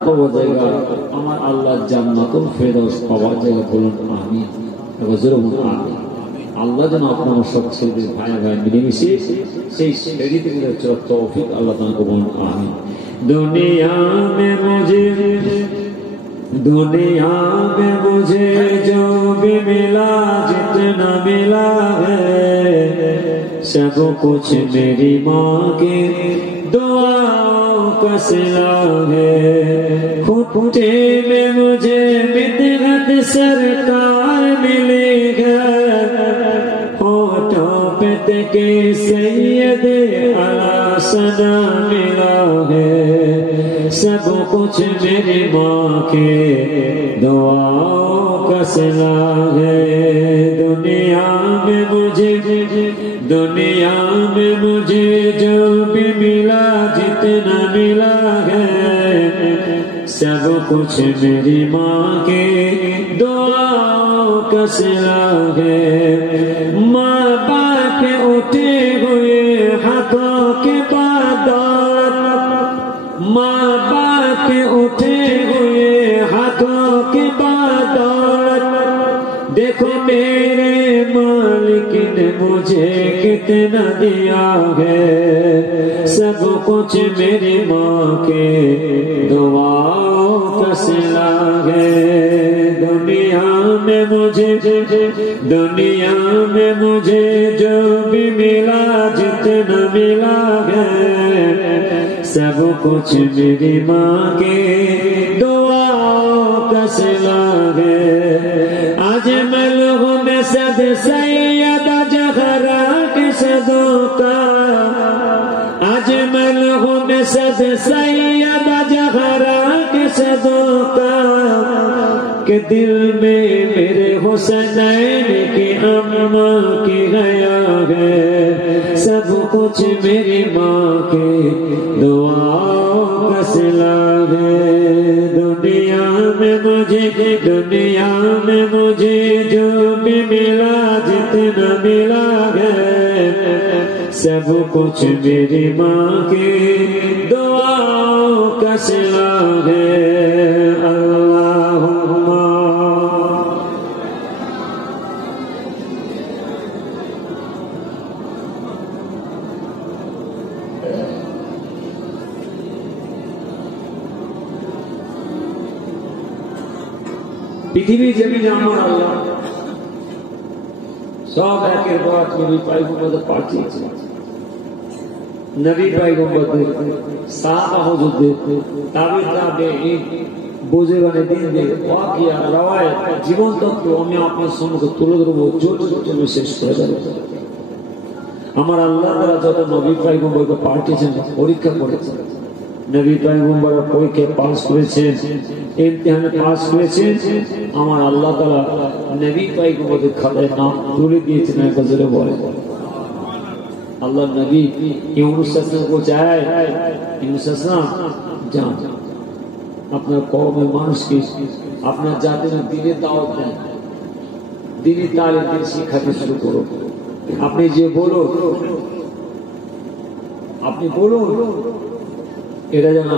পাওয়া জায়গা আমার আল্লাহ জান্নাতুল ফেরদৌস পাওয়া জায়গা বলুন আমিন। আল্লাহ যেন আপনার সব ছেলেদের ভাই ভাই মিলেমিশে সেই শরীরে চলার তৌফিক আল্লাহ তাআলা বলুন আমিন। दुनिया में मुझे जो भी मिला जितना मिला है सब कुछ मेरी माँ की दुआओं का सिला है। खूंटे में मुझे मिदहत सरकार मिली है, होठों पे तके सैयद अला सना मिला है। सब कुछ मेरी माँ के दुआओं का सिला है। दुनिया में मुझे जो भी मिला जितना मिला है सब कुछ मेरी माँ के दुआओं का सिला है। माँ बाप उठे हुए हाथों के बादल, माँ बाप उठे हुए हाथों के बादल, देखो मेरे मालिक ने मुझे कितना दिया है। सब कुछ मेरी माँ के दुआओं का सिला है। दुनिया में मुझे जो भी मिला जितना मिला है सब कुछ मेरी माँ के दुआओं का सिला है। अजमल हूँ मैं सद सैयदा ज़हरा के सदों का, अजमल हूँ मैं सद सैयदा ज़हरा के सदों का, कि दिल में मेरे हुसैनैन की अम्मा की हया है। सब कुछ मेरी माँ के दुआओं का सिला है। दुनिया में मुझे जो भी मिला जितना मिला है सब कुछ मेरी माँ के दुआओं का सिला है। अल्लाहुम्मा পৃথিবী জমিনে আমার আল্লাহ সব একের পর এক নবী পয়গম্বরদের পাঠিয়েছে। নবী পয়গম্বরদের সাহাবা হুজুরদের তাবিঈন বুজুর্গানে দ্বীনদের ওয়াকিয়া রওয়ায়াত জীবন তত্ত্ব আমি আপনার সম্মুখে তুলে ধরবো, ছোট ছোট শেষ করে দেব। আমার আল্লাহ তাআলা যত নবী পয়গম্বরকে পাঠিয়েছেন পরীক্ষা করেছেন, নবী পয়গম্বররা পরীক্ষায় পাস করেছেন, ইমতিহানে পাস করেছেন। আমার আল্লাহ তাআলা নবী পয়গম্বরদের খাতায় নাম তুলে দিয়েছেন। একবার জোরে বলেন আল্লাহ নবী ইউনুস को চায় ইউনুস যান আপনার কওমের মানুষকে আপনার জাতির দ্বীনের দাওয়াত দেন, দ্বীনের তালিম দিন শিক্ষাতে শুরু করো। আপনি যে বলো আপনি বলুন এটা যেন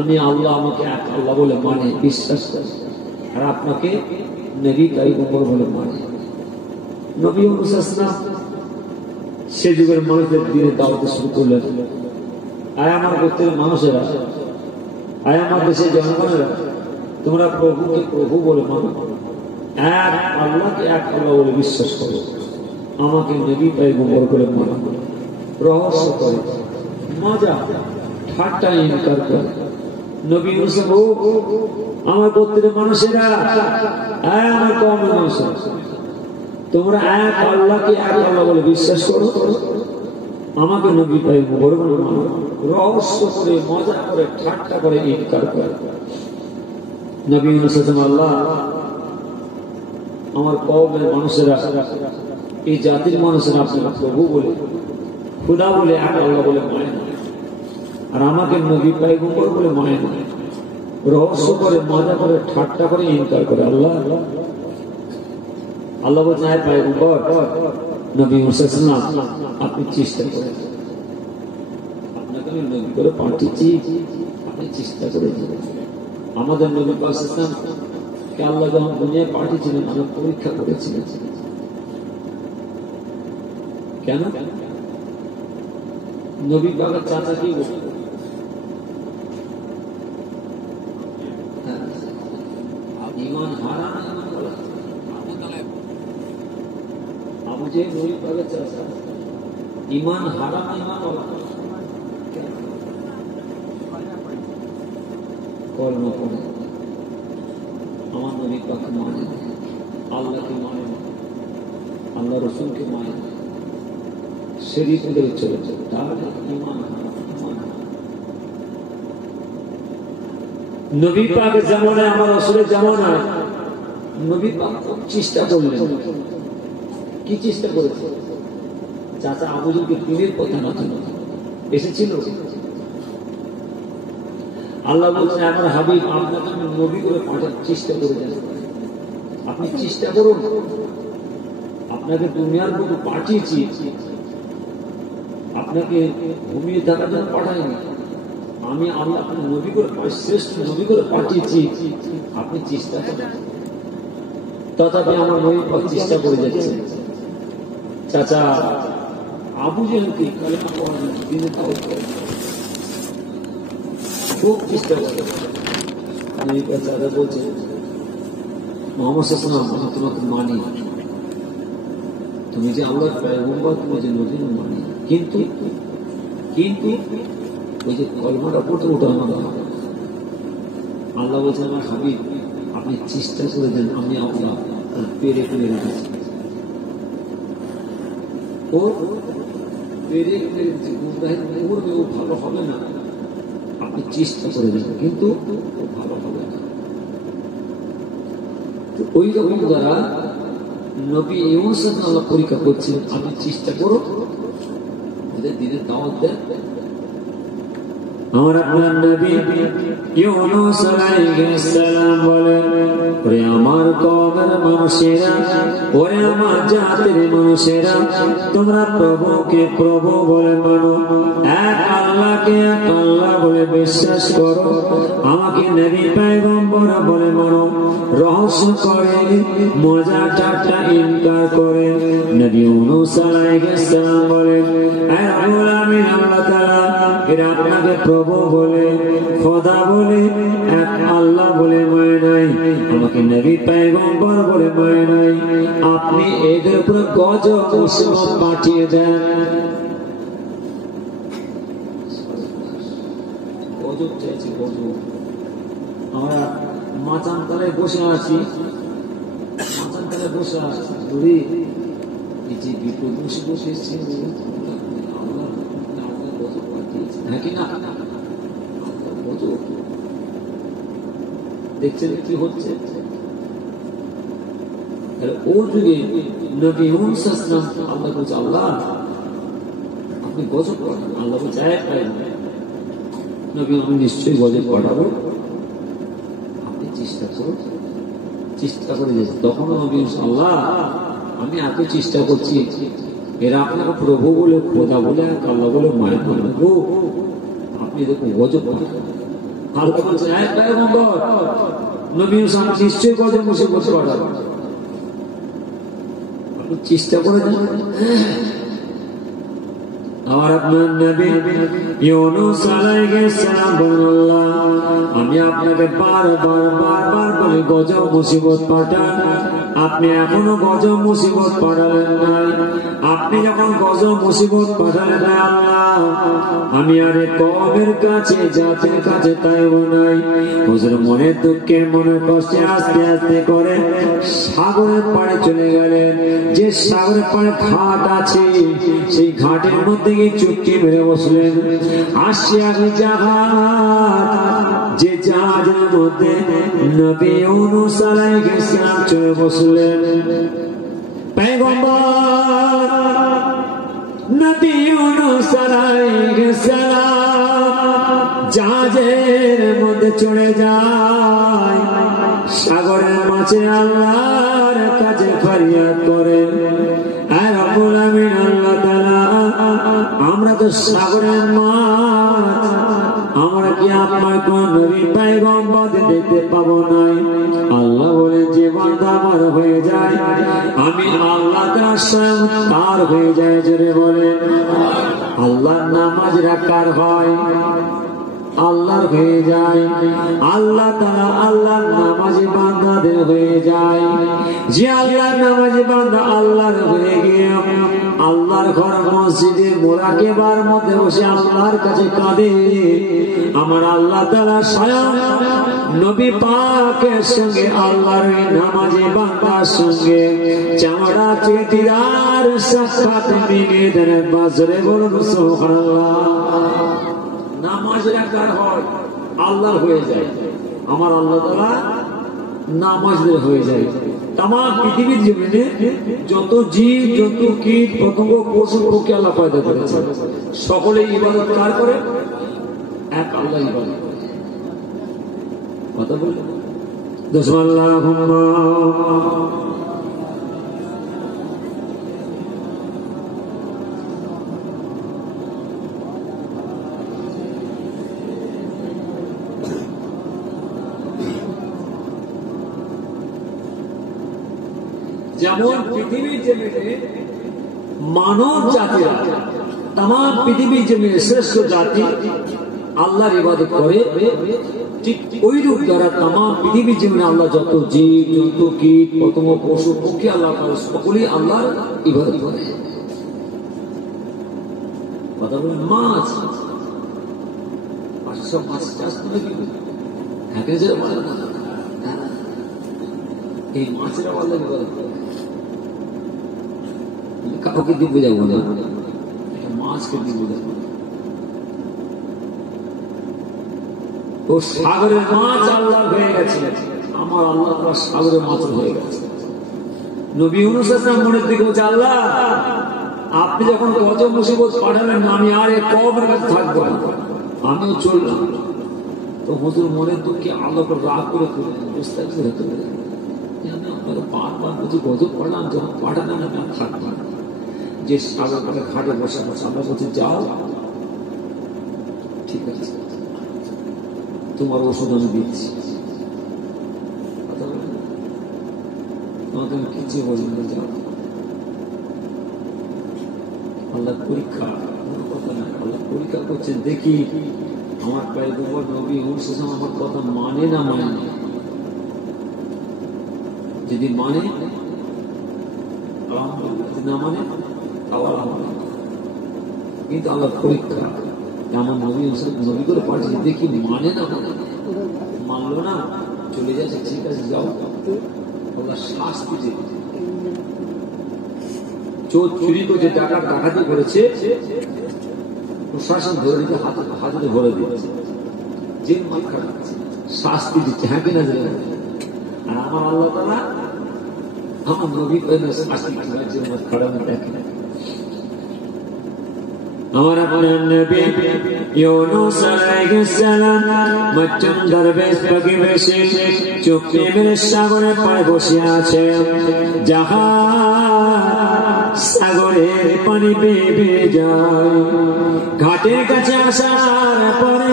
আমি আল্লাহ আমাকে এক আল্লাহ বলে মানে বিশ্বাস করে, আর আপনাকে নবী পয়গম্বর বলে মানে। নবী ইউনুস সে যুগের মানুষদের দিনে দাওয়াত শুরু করলেন। আয় আমার গোত্রের মানুষেরা, আয় আমার দেশের জনগণেরা, তোমরা প্রভুকে প্রভু বলে মানো, এক আল্লাহকে এক আল্লাহ বলে বিশ্বাস করো, আমাকে নবী পয়গম্বর বলে মানো। রহস্য করে, মজা ঠাট্টা ইনকার করে। নবী ইউনুস আমার গোত্রের মানুষেরা, আয় আমার কওমের মানুষেরা, তোমরা এক আল্লাহকে এক আল্লাহ বলে বিশ্বাস করো, আমাকে নবী পয়গম্বর বলে মানো। রহস্য করে, মজা করে, ঠাট্টা করে, ইনকার করে। নবী ইউনুস আল্লাহ আমার কওমের মানুষেরা, এই জাতির মানুষেরা আপনারা প্রভু বলে খুদা বলে এক আল্লাহ বলে মানে না, আর আমাকে নবী পয়গম্বর বলে মানে না। রহস্য করে, মজা করে, ঠাট্টা করে, ইনকার করে। আল্লাহ আল্লাহ বলছেন আয় পয়গম্বর নবী মুহাম্মদ আপনি চেষ্টা করেন, আপনাকে আমি নবী করে পাঠিয়েছি, আপনি চেষ্টা করে আমাদের নবী পাক সাল্লাল্লাহু আলাইহি ওয়াসাল্লাম কে আল্লাহ যখন দুনিয়ায় পাঠিয়েছিলেন আল্লাহ পরীক্ষা করেছিলেন। কেন? নবী পাকের চাচা কি বলতো? ঈমান হারা না ঈমান বলা? আবু যে নবী পাকের চাচা ঈমান হারা না ঈমান বলা? কলমা পড়ে আমার নবী পাককে মানে না, আল্লাহকে মানে না, আল্লাহ রসুলকে মানে না, শরীর করে চলেছে, তাহলে ঈমান হারা। নবী পাকের জামানায় আমার রাসূলের জামানায় নবী পাক চেষ্টা করলেন। কি চেষ্টা করেছে? চাচা আবু জেহেলকে পীরের পথে নাচানো এসেছিল। আল্লাহ বলছেন আমার হাবিব আপনাকে আমি নবী করে পাঠার চেষ্টা করে যান, আপনি চেষ্টা করুন, আপনাকে দুনিয়ার বুকে পাঠিয়েছি, আপনাকে ঘুমিয়ে থাকার জন্য পাঠাইনি, আমি আল্লাহ আপনার নবী করে শ্রেষ্ঠ নবী করে পাঠিয়েছি, আপনি চেষ্টা করেন। তথাপি আমার নবী পাক চেষ্টা করে যাচ্ছে। চাচা আবু জেহেলকে কালেমা পড়ানো দিনে তাও খুব চেষ্টা করে। নবী পাক চাচা বলছেন মুহাম্মদ সাল্লাল্লাহু আলাইহি ওয়াসাল্লাম আমি তোমাকে মানি, তুমি যে আল্লাহর পয়গম্বর, তুমি যে নবী মানি, কিন্তু কিন্তু ওই যে কলমাটা পড়তে ওটা আমার আল্লাহ বলছেন আমার হাবিব আপনি চেষ্টা করে দেন, আমি আল্লাহ পেরে পেরে রেখেছি। ও পেরে পেরে করবে, ও ভালো হবে না, আপনি চেষ্টা করে দেন, কিন্তু ও ভালো হবে না। ওই রকম দ্বারা নবী ইউনূস আল্লাহ পরীক্ষা করছেন, আপনি চেষ্টা করো, ওদের দিনের দাওয়াত দেন। আমার আপনার নবী ইউনূস আলাইহিস সালাম বলেন, ওরে আমার কওমের মানুষেরা, ওরে আমার জাতির মানুষেরা, তোমরা প্রভুকে প্রভু বলে মানো, এক আল্লাহকে এক আল্লাহ বলে বিশ্বাস করো, আমাকে নবী পয়গম্বর বলে মানো, রহস্য করে মজা ঠাট্টা ইনকার করে। নবী ইউনূস আলাইহিস সালাম বলেন, হে রব্বুল আলামিন আল্লাহ তাআলা এরা আপনাকে প্রভু বলে, খোদা বলে, এক আল্লাহ বলে মানে নাই, আমাকে নবী পয়গম্বর বলে মানে নাই, আপনি এদের উপর গজব মুসিবত পাঠিয়ে দেন। গজব চাইছি, গজব। আমরা মাচান তলায় বসে আছি, মাচান তলায় বসে আছি, ধরি এই যে বিপদ মুসিবত এসেছে দেখছেন কি হচ্ছে। ও যুগে নবী ইউনূস আল্লাহ বলছে আল্লাহ আপনি গজব করেন, আল্লাহ বলছে নবী আমি নিশ্চয়ই গজব পাঠাবো, আপনি চেষ্টা করুন। চেষ্টা করে যাচ্ছে, তখন নবী আল্লাহ আমি এত চেষ্টা করছি, এরা আপনাকে প্রভু বলে, খোদা বলে, আল্লাহ বলে মায়ের বলে, আপনি দেখুন গজব পাঠান। আল্লাহ বলছে নবী নিশ্চয়ই গজব মুসিবত পাঠাবো, আপনি চেষ্টা করে দেন। আমার আপনার নবী ইউনূস আলাইহিস সালাম বলেন, আল্লাহ আমি আপনাকে বারবার বলে গজব মুসিবত পাঠান, আপনি এখনো গজব মুসিবত পাঠালেন নাই। আপনি যখন গজব মুসিবত পাঠালেন না আল্লাহ, আমি আরে কওমের কাছে, জাতির কাছে তাইব নাই। হুজুর মনের দুঃখে, মনের কষ্টে আস্তে আস্তে করে সাগরের পাড়ে চলে গেলেন। যে সাগরের পাড়ে ঘাট আছে, সেই ঘাটের মধ্যে গিয়ে চুপটি মেরে বসলেন। আসছে আমি জাহাজ, যে জাহাজের মধ্যে নবী ইউনূস আলাইহিস সালাম চড়ে বসলেন। পয়গম্বর নবী ইউনূস আলাইহিস সালাম জাহাজের মধ্যে চড়ে যায়, সাগরের মাঝে আল্লাহর কাছে ফরিয়াদ করেন, হে রব্বুল আমিন আল্লাহ তাআলা আমরা তো সাগরের মাছ, আমরা কি আপনার কোন নবী পয়গম্বর দেখতে পাবো নাই? আল্লাহ বলে যে বান্দা আমার হয়ে যায় আমি আল্লাহ তার স্বয়ং তার হয়ে যায়। জোরে বলে আল্লাহর নামাজ রাখার হয় আল্লাহর হয়ে যায়, আল্লাহ তাআলা আল্লাহর নামাজি বান্দাদের হয়ে যায়। যে আল্লাহর নামাজি বান্দা আল্লাহর হয়ে গিয়ে আল্লাহর ঘর মসজিদে মুরাকাবার মধ্যে বসে আল্লাহর কাছে কাঁদে, আমার আল্লাহ তাআলা স্বয়ং নবী পাকের সঙ্গে আল্লাহর নামাজি বান্দার সঙ্গে চামড়া চেটিদার সাক্ষাৎ মিলিয়ে দেন। বাজরে বলুন সুবহানাল্লাহ। নামাজ রাখার হয় আল্লাহর হয়ে যায়, আমার আল্লাহ তাআলা নামাজের হয়ে যায়। তাম পৃথিবীর জীবনে যত জীব জন্তু কীট পতঙ্গ পশু পক্ষী আল্লাহ পয়দা করেছে, সকলে ইবাদত কার করে? এক আল্লাহ ইবাদত করে। কথা বলে বিসমিল্লাহুম্মা যেমন পৃথিবীর জমিনে মানব জাতিরা তাম পৃথিবীর জমিনে শ্রেষ্ঠ জাতি আল্লাহর ইবাদত করে, ঠিক ওই রূপ দ্বারা তাম পৃথিবীর জমিনে আল্লাহ যত জীব জন্তু কীট পতঙ্গ পশু পক্ষী আল্লাহ সকলেই আল্লাহর ইবাদত করে। কথা বলেন মাছ সব মাছ চাষ করে কি এই মাছেরা আল্লাহ ইবাদত করে। কাউকে দিয়ে বোঝাবো না, মাছকে দিয়ে বোঝাবো। ও সাগরের মাছ আল্লাহ হয়ে গেছে, আমার আল্লাহ তাআলা সাগরের মাছ হয়ে গেছে। নবী ইউনূস আলাইহিস মনের দিকে বলছে, আল্লাহ আপনি যখন কত মুসিবত পাঠালেন আমি আর এক কবরের কাছে থাকবো না, আমিও চললাম। তো হুজুর মনের দুঃখে আল্লাহ রাগ করে বুঝতে হতে পারে আপনারা বারবার বলছি গজব পড়লাম, যখন পাঠালেন আমি আর থাকবো না। যে সাগর ঘাটে বসে বসে আমরা বলছি যাও ঠিক আছে তোমার ওষুধ আমি দিচ্ছি, তোমাকে আমি কিছু বলি না, যাও। আল্লাহ পরীক্ষা, কোনো কথা না, আল্লাহ পরীক্ষা করছেন দেখি আমার পয়গম্বর নবী ইউনূস আমার কথা মানে না মানে না। যদি মানে আলহামদুলিল্লাহ, না মানে তাও আলহামদুলিল্লাহ। কিন্তু আল্লাহ পরীক্ষা আমার নবী নবী করে পাঠিয়ে দেখি মানে না মানে মানলো না, চলে যাচ্ছে, ঠিক আছে যাও। আল্লাহ শাস্তি দেবে। চোর চুরি করে টাকা ডাকাতি করেছে, প্রশাসন ধরে দিতে হাতে ভরে দিচ্ছে, জেল মাথা শাস্তি দিচ্ছে, হ্যাঁ কিনা? আর আমার আল্লাহ তাআলা আমার নবী শাস্তি জেল মাথা খারাপ দেখে। আমার আপনার নবী ইউনূস আলাইহিস সালাম মধ্যম দরবেশ পাখি বেশে চোখে মেরে সাগরের পাড়ে বসে আছে। জাহাজ সাগরের পানি বেয়ে যায়, ঘাটের কাছে আসার পরে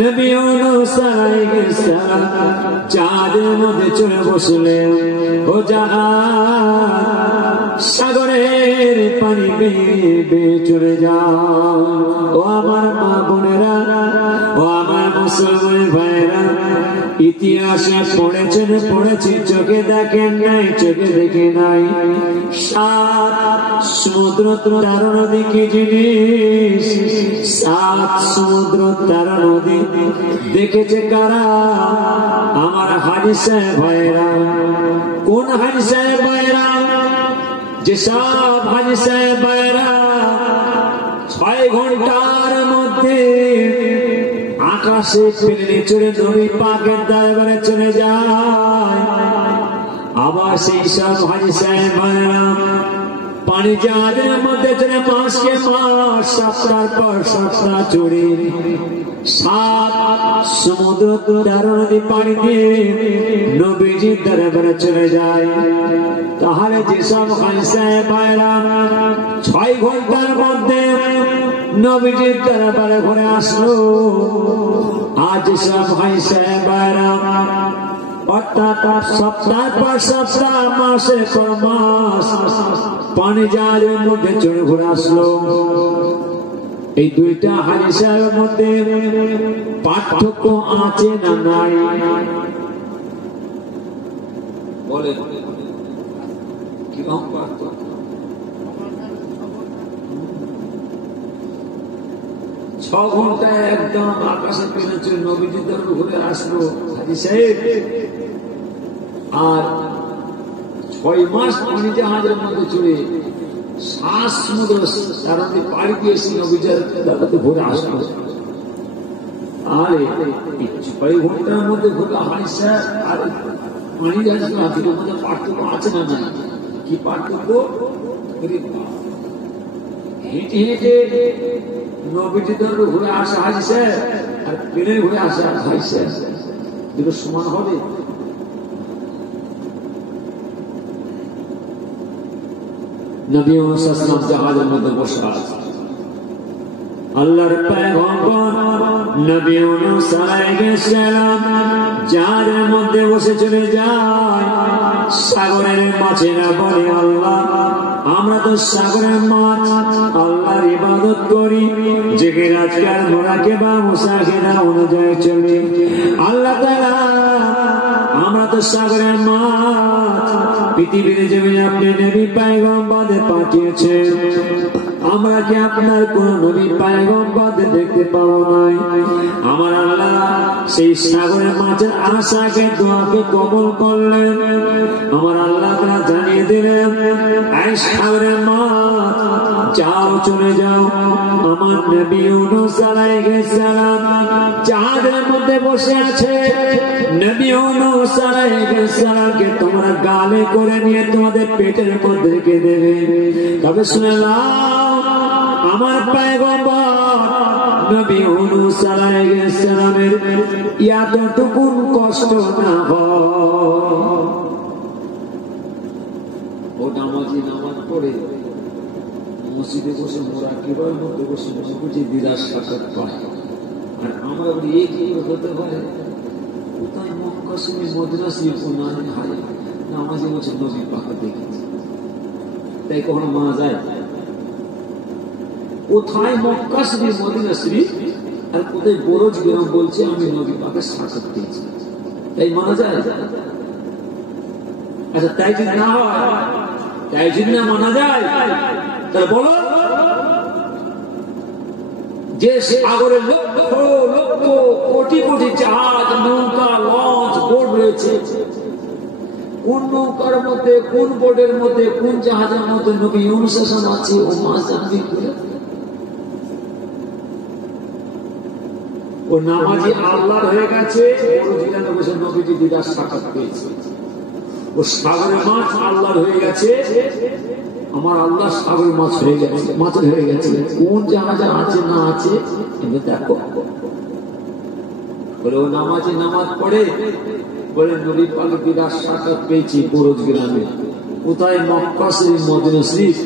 নবী ইউনূস আলাইহিস সালাম চাঁদের মধ্যে চলে বসলেন। ও জাহাজ সাগরের পানি বেয়ে চলে যায়। ও আমার মা বোনেরা, ও আমার মুসলমান ভাইরা, ইতিহাসে পড়েছি, চোখে দেখেন নাই, চোখে দেখে নাই। 7 সমুদ্র 13 নদী কি জিনিস? 7 সমুদ্র 13 নদী দেখেছে কারা? আমার হাজী সাহেব ভাইরা। কোন হাজী সাহেব ভাইরা? যেসব হাজী সাহেব ভাইরা 6 ঘন্টার মধ্যে আকাশে প্লেনে চড়ে নবী পাকের দরবারে চলে যায়। আবার সেই সব হাজী সাহেব ভাইরা পানি জাহাজের মধ্যে চলে মাসকে মাস, সপ্তাহ পর সপ্তাহ চড়ে 7 সমুদ্র 13 নদী পানি দিয়ে নবীজির দরবারে চলে যায়। তাহলে যেসব ভাইরা 6 ঘন্টার মধ্যে নবীজির দরবারে ঘুরে আসলো, আজ সব ভাইরা অর্থাৎ সপ্তাহ পর সপ্তাহ, মাসের পর মাস পানি জাহাজের মধ্যে চড়ে ঘুরে আসলো। এই দুইটা হাদিসের মধ্যে পার্থক্য আছে না নাই? বলে কি পার্থক্য? 6 ঘন্টায় একদম আকাশে পেলে চলে নবীজির দরবারে ঘুরে আসলো হাজী সাহেব, আর 6 মাস পানি জাহাজের মধ্যে চড়ে 7 সমুদ্র তারাতে পাড়ি দিয়ে এসে নবীজির দরবারে ঘুরে আসলো। আর 6 ঘন্টার মধ্যে ঘুরে হাজী সাহেব আর পানি জাহাজের মধ্যে পার্থক্য আছে না নাই? কি পার্থক্য? হেঁটে হেঁটে নবীজির দরবারে ঘুরে আসা হাজী সাহেব আর প্লেনে ঘুরে আসা হাজী সাহেব দুটো সমান হবে? নবী সাল্লাল্লাহু আলাইহি জাহাজের মধ্যে বসে আছে, আল্লাহর পয়গম্বর নবী ইউনূস আলাইহিস সালাম জাহাজের মধ্যে বসে চলে যায়। সাগরের মাছেরা বলে, আল্লাহ আমরা তো সাগরের মাছ আল্লাহর ইবাদত করি, জেগে রাজকার ঘোড়াকে বা মুসাফিরা অনুযায়ী চলি। আল্লাহ তাআলা আমরা তো সাগরের মাছ, পৃথিবীর জমিনে আপনি নবী পয়গম্বরদের পাঠিয়েছেন, আমরা কি আপনার কোন নবী পয়গম্বরদের দেখতে পাবো নাই? আমার আল্লাহ সেই সাগরের মাছের আশাকে দোয়াকে কবুল করলেন। আমার আল্লাহ তাআলা জানিয়ে দিলেন, এই সাগরের মাছ যাও, চলে যাও। আমার নবী ইউনূস আলাইহিস সালাম জাহাজের মধ্যে বসে আছে। নবী ইউনূস আলাইহিস সালামকে তোমরা গালে করে নিয়ে তোমাদের পেটের মধ্যে রেখে দেবে। তবে শুনে নাও, আমার পয়গম্বর নবী ইউনূস আলাইহিস সালামের এতটুকু কষ্ট না হয়। ও নামাজি নামাজ পড়ে মসজিদে বসে মুরাকিবার মধ্যে বসে বুঝে দিদার সাক্ষাৎ পায়, আর আমরা বলি এই কি হতে পারে? কোথায় মক্কা শরীফ মদিনা শরীফ কোনায় হায় নামাজি বলছে নবী পাকে দেখেছি, তাই কখনো মানা যায়? কোথায় মক্কা শরীফ মদিনা শরীফ আর কোথায় বরজ গ্রাম বলছে আমি নবী পাকে সাক্ষাৎ পেয়েছি, তাই মানা যায়? আচ্ছা তাই যদি না হয়, তাই যদি না মানা যায়, তাহলে বলো যে সাগরের লক্ষ লক্ষ কোটি কোটি জাহাজ, নৌকা, লঞ্চ, বোট রয়েছে, কোন নৌকার মধ্যে, কোন বোটের মধ্যে, কোন জাহাজের মধ্যে নবী ইউনূস আছে? ও মাছ জানবি করে ও নামাজি আল্লাহর হয়ে গেছে, নবীজি দিদার সাক্ষাৎ পেয়েছে। ও সাগরের মাছ আল্লাহর হয়ে গেছে, আমার আল্লাহ সাগরের মাছ হয়ে গেছে, মাছের হয়ে গেছে। কোন জাহাজে আছে না আছে এমনি দেখো। বলে ও নামাজি নামাজ পড়ে বলে নবী পাকের দিদার সাক্ষাৎ পেয়েছি বরজ গ্রামে। কোথায়? মক্কা শরীফ মদিনা শরীফ।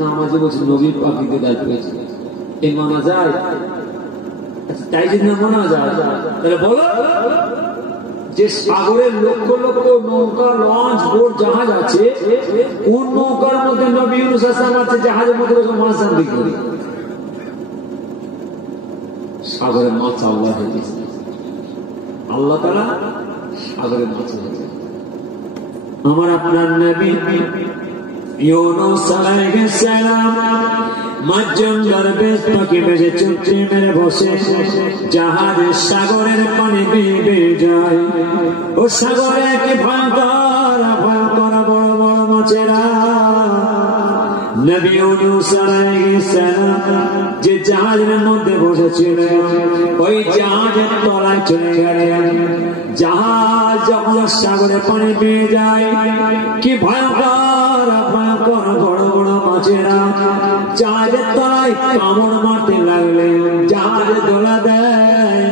নামাজি বলছে নবী পাকের দিদার পেয়েছি, এ মানা যায়? আচ্ছা তাই যদি না মানা যায়, তাহলে বলো যে সাগরের লক্ষ লক্ষ নৌকা, লঞ্চ, বোট, জাহাজ আছে, কোন নৌকার মধ্যে নবী ইউনূস আছে? জাহাজের মধ্যে মাছ জানবি করি? সাগরের মাছ আল্লাহ হয়ে গেছে, আল্লাহ তাআলা সাগরের মাছ হয়েছে। আমার আপনার নবী ইউনূস আলাইহিস সালাম মাঝজন দরবেশ পাখি বেশে চুপচে মেরে বসে, জাহাজের সাগরের পানি বেয়ে যায়। ও সাগরে কি ভয়ঙ্কর ভয়ঙ্কর বড় বড় মাছেরা। নবী ইউনূস আলাইহিস সালাম যে জাহাজের মধ্যে বসেছিলেন, ওই জাহাজের তলায় চলে গেলেন। জাহাজ যখন সাগরে পানি বেয়ে যায়, কি ভয়ঙ্কর ভয়ঙ্কর বড় বড় মাছ মাছেরা জাহাজের তলায় কামড় মারতে লাগলেন, জাহাজ দোলা দেয়,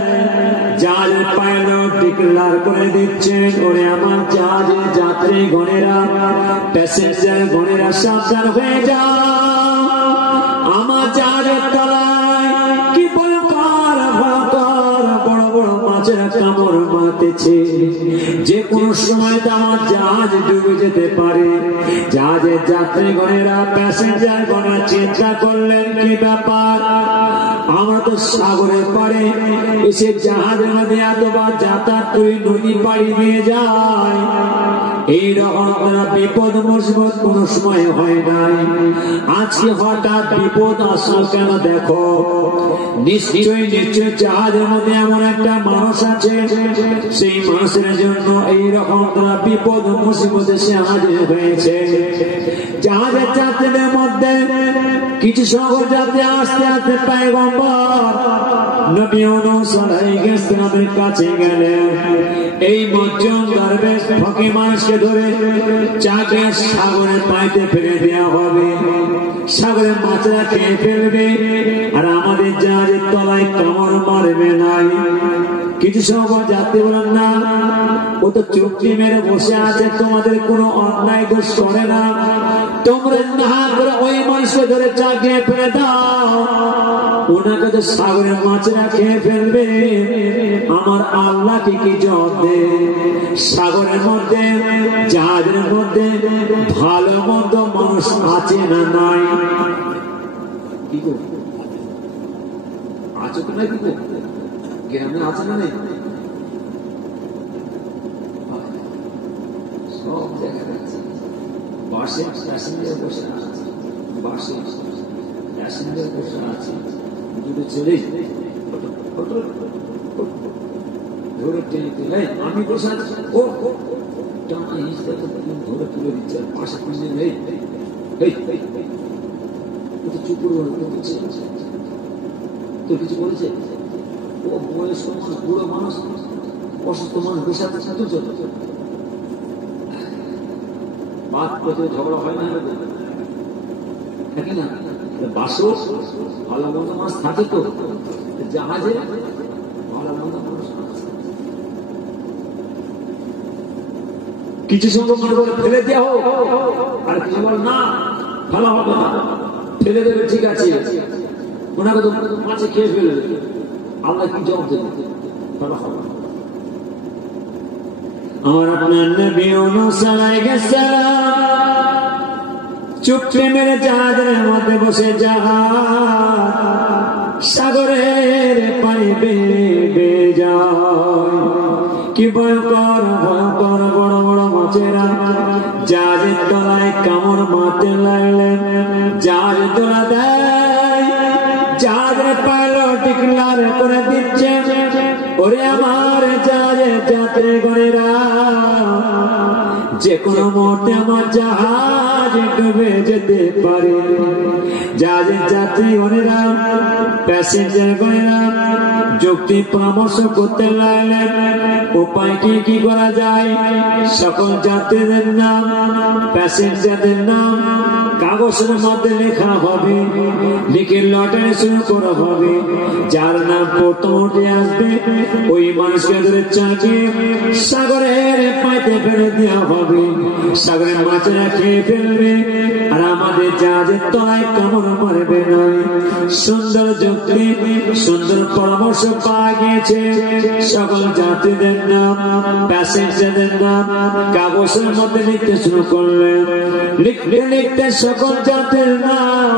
জাহাজের পাইলট ডিক্লার করে দিচ্ছেন, ওরে আমার জাহাজের যাত্রী গণেরা, প্যাসেঞ্জার গণেরা সাবধান হয়ে যাও, আমার জাহাজের তলায় কি ভয়ঙ্কর ভয়ঙ্কর বড় বড় মাছেরা কামড় মারতেছে, যে কোনো সময় তো আমার জাহাজ ডুবে যেতে পারে। জাহাজের যাত্রী গণেরা প্যাসেঞ্জার গণেরা চিন্তা করলেন, কি ব্যাপার, আমরা তো সাগরের পারে এসে জাহাজের মধ্যে এতবার যাতায়াত করে নদী পাড়ি দিয়ে যায়, এইরকম আপনারা বিপদ মুসিবত কোন সময় হয় নাই, আজকে হঠাৎ বিপদ আসলো কেন? দেখো নিশ্চয়ই নিশ্চয়ই জাহাজের মধ্যে এমন একটা মানুষ আছে, সেই মানুষের জন্য এইরকম বিপদ মুসিবত এসে হাজির হয়েছে। জাহাজের যাত্রীদের মধ্যে কিছু সংখ্যক যাত্রী আস্তে আস্তে পয়গম্বর নবী ইউনূস আলাইহিস সালামের কাছে গেলেন। এই মজ্জুম দরবেশ ফকির মানুষকে ধরে চাকে সাগরের পানিতে ফেলে দেওয়া হবে, সাগরের মাছেরা খেয়ে ফেলবে, আর আমাদের জাহাজের তলায় কামড় মারবে নাই। কিছু সংখ্যক যাত্রী বলেন, না, ও তো চুক্তি মেরে বসে আছে, তোমাদের কোনো অন্যায় দোষ করে না, তোমরা না করে ওই মানুষকে ধরে চাকে ফেলে দাও, ওনাকে তো সাগরের মাছেরা খেয়ে ফেলবে, আমার আল্লাহকে কি জবাব দে? সাগরের মধ্যে জাহাজের মধ্যে ভালো মন্দ মানুষ আছে না নাই? কি গো আছে তো নাকি গো? গ্রামে আছে না নেই? সব জায়গায় আছে। বাসে প্যাসেঞ্জার বসে আছে, বাসে প্যাসেঞ্জার বসে আছে, দুটো ছেলে ধরে টেনে তুলে, আমি বসে আছি, ও টানা হিসেবে ধরে তুলে দিচ্ছে, পাশে পিছনে নেই, চুপ করছে, তোর কিছু বলেছে? ও বয়স্ক মানুষ, বুড়ো মানুষ, অসুস্থ মানুষ বসে আছে, বাদ প্রতি ঝগড়া হয় না, থাকি না? বাসও ভালো মন্দ মানুষ থাকে, তো জাহাজে ভালো মন্দ মানুষ কিছু সংখ্যক মনে করে ফেলে দেওয়া হোক, আর কিছু বল না ভালো হবে না, ফেলে দেবে, ঠিক আছে, ওনাকে তো মাছে খেয়ে ফেলবে, আল্লাহ কি জবাব দেবে? ভালো হবে। আমার আপনার নবী ইউনূস আলাইহিস সালাম চুপটি মেরে জাহাজের মধ্যে বসে, জাহাজ সাগরের পানি বেয়ে যায়, কি ভয়ঙ্কর ভয়ঙ্কর বড় বড় মাছেরা জাহাজের তলায় কামড় মারতে লাগলেন, জাহাজের তলা দেয়, জাহাজের পাইলট ডিক্লার করে দিচ্ছে, ওরে আমার জাহাজের যাত্রী গণেরা, যে কোনো মুহূর্তে আমার জাহাজ ডুবে যেতে পারে। জাহাজের যাত্রী গণেরা, প্যাসেঞ্জার গণেরা যুক্তি পরামর্শ করতে লাগলেন, উপায় কি করা যায়। সকল যাত্রীদের নাম, প্যাসেঞ্জারদের নাম কাগজের মধ্যে লেখা হবে, লিখে লটারি শুরু করা হবে, যার নাম প্রথম উঠে আসবে ওই মানুষকে ধরে চাকে সাগরের পানিতে ফেলে দেওয়া হবে, সাগরের মাছেরা খেয়ে ফেলবে, আর আমাদের জাহাজের তলায় কামড় মারবে না। সুন্দর যুক্তি, সুন্দর পরামর্শ পাওয়া গিয়েছে। সকল যাত্রীদের নাম, প্যাসেঞ্জারদের নাম কাগজের মধ্যে লিখতে শুরু করলেন। লিখতে লিখতে সকল যাত্রীর নাম,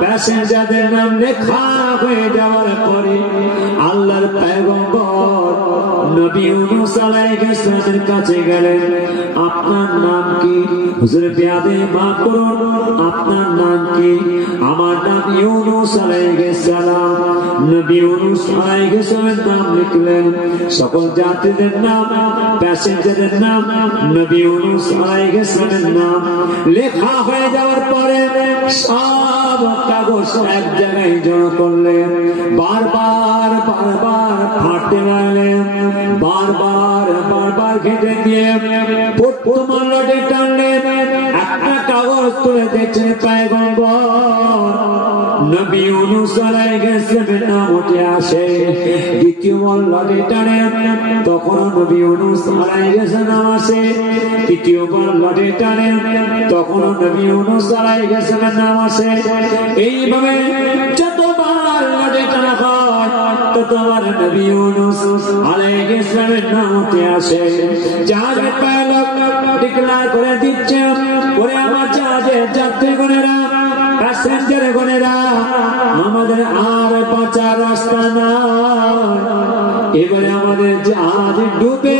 প্যাসেঞ্জারদের নাম লেখা হয়ে যাওয়ার পরে আল্লাহর পয়গম্বর নবী ইউনূস আলাইহিস সালামের কাছে গেলেন। আপনার নাম কি? হুজুর বেয়াদবি মাফ করুন, আপনার নাম কি? আমার নাম ইউনূস আলাইহিস সালাম। নবী ইউনূস আলাইহিস সালামের নাম লিখলেন। সকল যাত্রীদের নাম, প্যাসেঞ্জারদের নাম, নবী ইউনূস আলাইহিস সালামের নাম লেখা হয়ে যাওয়ার পরে সব কাগজ এক জায়গায় জড়ো করলেন, বারবার বারবার ফাটতে লাগলেন। বারবার খেতে দিয়ে তোমার লটে টানলে একটা কাগজ তুলে দেখছেন পয়গম্বর নবী ইউনূস আলাইহিস সালামের নাম উঠে আসে। দ্বিতীয়বার লটে টানে তখন নবী ইউনূস আলাইহিস সালাম আসে। তৃতীয়বার লটে টানে তখন নবী ইউনূস আলাইহিস সালামের নাম আসে। এইভাবে যতবার লটে টানা হয় ততবার নবী ইউনূস আলাইহিস সালামের নাম উঠে আসে। জাহাজের পাইলট ডিক্লেয়ার করে দিচ্ছে, ওরে আমার জাহাজের যাত্রীগণেরা, প্যাসেঞ্জার গণেরা, আমাদের আর বাঁচার রাস্তা নাই। এবারে আমাদের জাহাজ ডুবে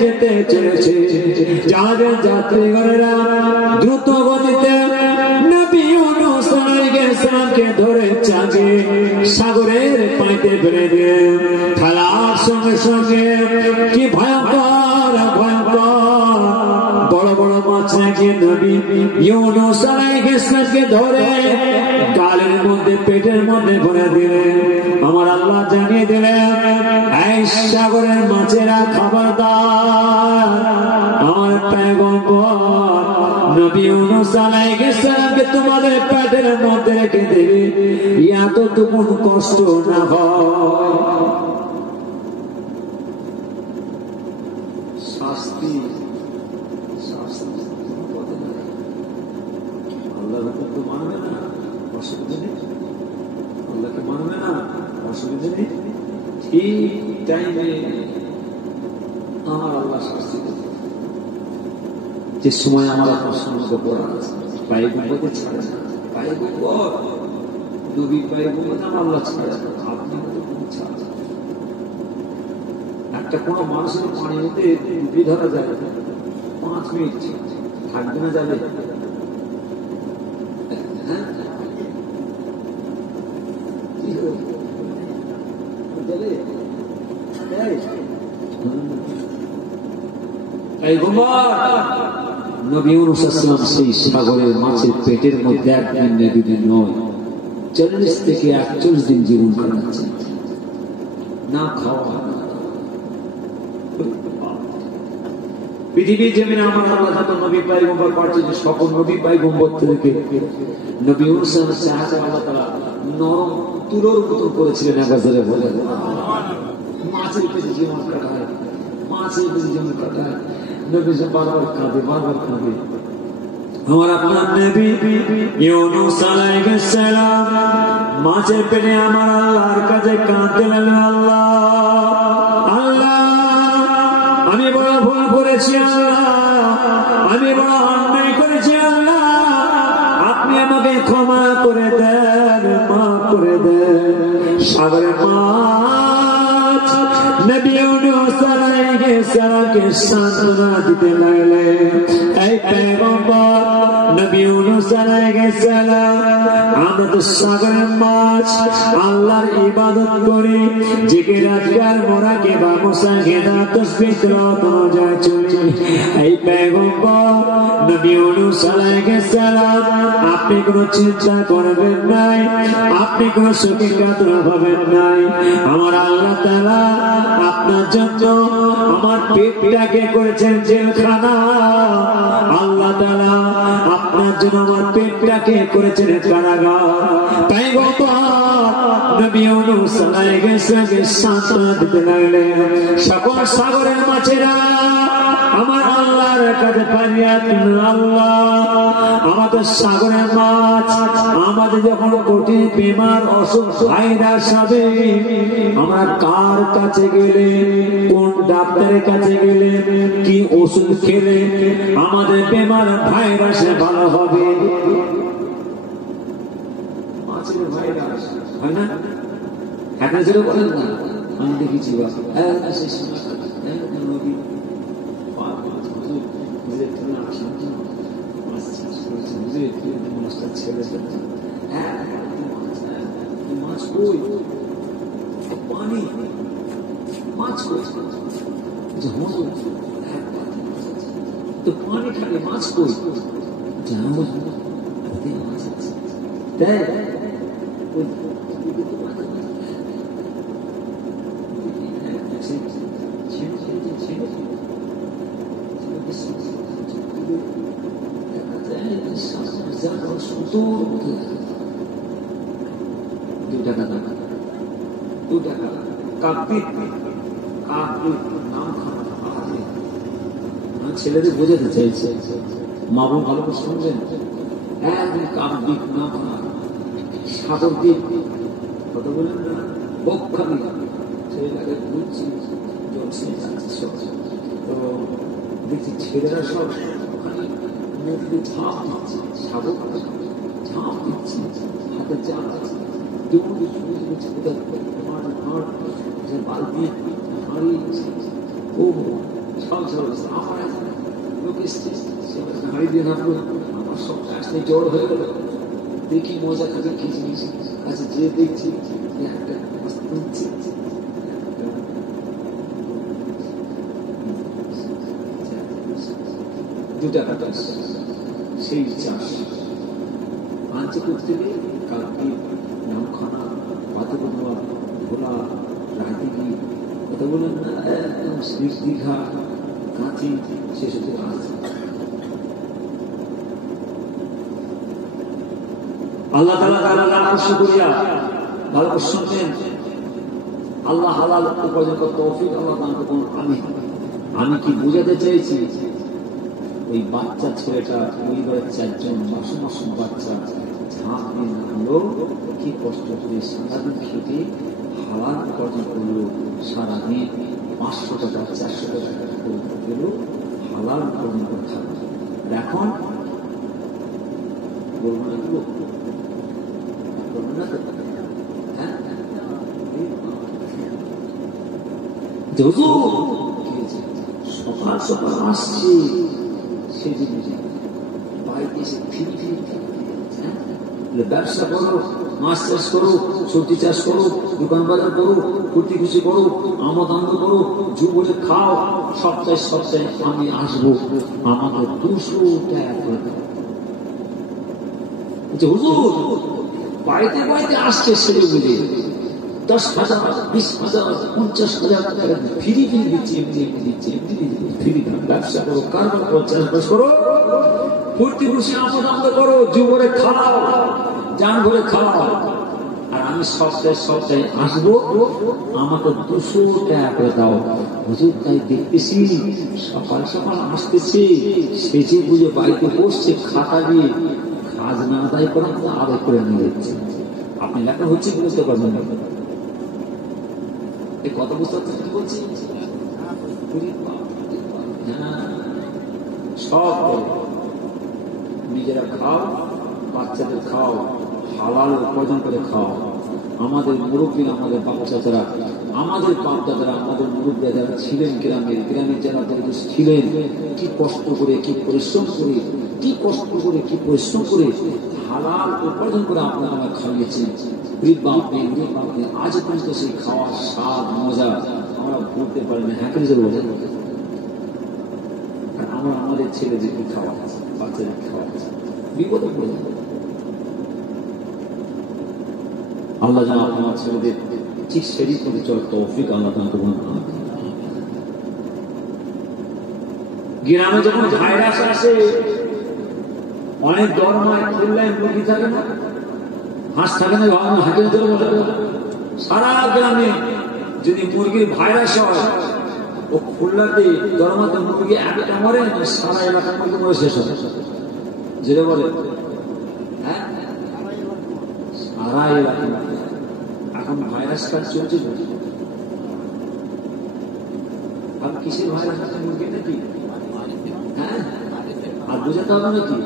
যেতে চলেছে। জাহাজের যাত্রীগণেরা দ্রুত গতিতে নবী ইউনূস আলাইহিস সালামকে ধরে চাগে সাগরের পানিতে ফেলে দিয়ে ফেলার সঙ্গে সঙ্গে কি ভয়ঙ্কর ভয়ঙ্কর বড় বড় মাছ নাকি নবী ইউনূস আলাইহিস সালামকে ধরে গালের মধ্যে পেটের মধ্যে ভরে দিলেন। আমার আল্লাহ জানিয়ে দিলেন, এই সাগরের মাছেরা খবরদার, আমার পয়গম্বর নবী ইউনূস আলাইহিস সালামকে তোমাদের পেটের মধ্যে রেখে দেবে, এতটুকু কষ্ট না হয়। শাস্তি আল্লাহর হুকুম তো মানবে না, অসুবিধা নেই। আল্লাহকে মানবে না, অসুবিধা নেই। ঠিক টাইমে আমার আল্লাহ শাস্তি দেবে। যে সময় আমার আপনার সঙ্গে পড়া পয়গম্বরকে ছাড়ে না, পয়গম্বর নবী পয়গম্বর আমার আল্লাহ ছাড়ে না, আপনি ছাড়েন। একটা কোনো মানুষের পানির মধ্যে ডুবি ধরা যায় 5 মিনিট থাকবে না, যাবে নবী ইউনূস আলাইহিস সালাম সেই সাগরের মাছের পেটের মধ্যে একদিন না দুদিন নয় 40 থেকে 41 দিন জীবন কাটাচ্ছেন, না খাওয়া। পৃথিবীর জমিনে আমার আল্লাহ যত নবী পয়গম্বর পাঠিয়েছে, সকল নবী পয়গম্বর থেকে নবী ইউনূস আলাইহিস সালাম আল্লাহ তাআলা নরম তুলোর মতো করেছিলেন। আগাজরে বলে মাছের পেটে জীবন কাটায়, মাছের পেটে জীবন কাটায়। নবী বারবার কাঁদে, বারবার কাঁদে। আমার আপনার নবী ইউনূস আলাইহিস সালাম মাছের পেটে আমার আল্লাহর কাছে কাঁদতে লাগলেন, আল্লাহ আল্লাহ আমি বড় ভুল করেছি, আল্লাহ আমি বড় অন্যায় করেছি, আল্লাহ আপনি আমাকে ক্ষমা করে দেন, মাফ করে দেন। সাগরের মাছ নবী ইউনূস আলাইহিস সালামকে সান্ত্বনা দিতে লাগলেন, এই পয়গম্বর নবী ইউনূস আলাইহিস সালাম, আমরা তো সাগরের মাছ আল্লাহর ইবাদত করি, জিকির আজকার মুরাকাবা মুসাহিদা তাসবিহ তিলাওয়াত অনুযায়ী চলি। এই পয়গম্বর নবী ইউনূস আলাইহিস সালাম আপনি কোনো চিন্তা করবেন নাই, আপনি কোনো শোকে কাতর হবেন নাই। আমার আল্লাহ তাআলা আপনার জন্য আমার পেটটাকে করেছেন জেলখানা, আল্লাহ তাআলা আপনার জন্য আমার পেটটাকে করেছেন কারাগার। পয়গম্বর নবী ইউনূস আলাইহিস সালামকে সান্ত্বনা দিতে লাগলেন, সকল সাগরের মাছেরা আমার আল্লাহর কাছে ফরিয়াদ করলেন, আল্লাহ আমাদের সাগরের মাছ আমাদের যখন কঠিন বেমার অসুখ ভাইরাস হবে, আমরা কার কাছে গেলে, কোন ডাক্তারের কাছে গেলে, কি ওষুধ খেলে আমাদের বেমার ভাইরাসে ভালো হবে? মাছের ভাইরাস হয় না? এখন যেটা বলেন না, আমি দেখেছি পানি মাছ তো পানি থাকে, মাছ কই ছিল সুন্দর 2 টাকা দাম, 2 টাকা কাকদ্বীপ নাম ছেলেদের বোঝাতে চাইছে, মা বোন ভালো করে শুনবেন। একদিন কাকদ্বীপ নাম সাগরদ্বীপ কথা বললেন না, বকখালি ছেলেটাকে ঘুরছি জলসে যাচ্ছে সব। তো দেখছি ছেলেরা সব ওখানে মুখে ঝাঁপ দিচ্ছে, সাগর ঝাঁপ দিচ্ছে, হাতে জাল আছে, দৌড়ে শুনে শুনেছে বালতি হারিয়েছে। ও সব চলছে, আমার লোক এসছে হাড়ি দিয়ে নামলো, আমার সব আসলে জ্বর হয়ে গেল। দেখি মজা খাতে কি জিনিস আচ্ছা, যে দেখছি একটা তুলছে, 2 টাকা সেই চাষ আনছে করতে গিয়ে কাকদ্বীপ, নামখানা, পাতকুয়া, ভোলা, রায়দিঘি কথা বলেন না, একদম দীঘা, কাঁচি শেষ হতে আসছে। আল্লাহ তাআলা শুকরিয়া, ভালো করে শুনবেন। আল্লাহ হালাল উপার্জন করার তৌফিক আল্লাহ দান করুন। আমি কি বুঝাতে চাইছি, ওই বাচ্চা ছেলেটা পরিবারের 4 জন মাসুম বাচ্চা ঝাঁপ দিয়ে নামলো, কি কষ্ট করে সারাদিন খেটে হালাল উপার্জন করলো, সারাদিন 500 টাকা 400 টাকা গেল হালাল উপার্জন করে থাকলো। এখন বলবো না সকাল সকাল আসছে, সে জিনিস বাড়িতে এসে ফিরি ব্যবসা করো, মাছ চাষ করো, সবজি চাষ করো, দোকান বাজার করো, ফুর্তি খুশি করো, আমোদ আনন্দ করো, যুবলে খাও, সপ্তাহে আমি আসবো, আমাকে 200 টাকা করে দাও। হুজুর বাড়িতে বাড়িতে আসছে ছেলে বুঝে 10,000, 20,000, 50,000 টাকা ফিরি দিচ্ছে, ফিরি ব্যবসা করো, কারবার করো, চাষবাস করো, ফুর্তি খুশি আমোদ আনন্দ করো, যুবরে খাও, জান ভরে খাও, আর আমি সপ্তাহে আসবো, আমাকে 200 টাকা করে দাও। হুজুর তাই দেখতেছি সকাল সকাল আসতেছে, সেজে বুঝে বাড়িতে বসছে, খাতা দিয়ে কাজ না আদায় করে আদায় করে নিয়ে যাচ্ছে। আপনি লেখা হচ্ছে বুঝতে পারবেন না, এই কথা বুঝতে পারছেন কি বলছি? সব নিজেরা খাও, বাচ্চাদের খাও, হালাল উপার্জন করে খাও। আমাদের মুরব্বীরা, আমাদের বাবা চাচারা, আমাদের বাপ দাদারা, আমাদের মুরব্বীরা যারা ছিলেন গ্রামের যারা ছিলেন, কি কষ্ট করে, কি পরিশ্রম করে, কি কষ্ট করে, কি পরিশ্রম করে হালাল উপার্জন করে আপনারা আমরা খাইয়েছেন। আজ পর্যন্ত সেই খাওয়ার স্বাদ মজা আমরা ভুলতে পারি না। হ্যাঁ করে বলে আমরা আমাদের ছেলেদেরকে খাওয়াচ্ছি, বাচ্চাদেরকে খাওয়াচ্ছি, বিপদে পড়ে যাবে। আল্লাহ যেন আপনার ছেলেদের ঠিক সেদিক করে চলার তৌফিক আল্লাহ দান করুন। গ্রামে যখন ভাইরাস আসে, অনেক দরমায় খুললায় মুরগি থাকে না, হাঁস থাকে না, হাঁটের ধরে বসে সারা গ্রামে যদি মুরগির ভাইরাস হয়, ও খুলনাতে দরমাতে মুরগি একটা মরে, সারা এলাকার মুরগি মরে শেষ হয়। যেটা বলে হ্যাঁ, সারা এলাকা এখন ভাইরাস কাজ চলছে। আর কিসের ভাইরাস আছে? মুরগি নাকি? হ্যাঁ, আর বুঝাতে হবে নাকি?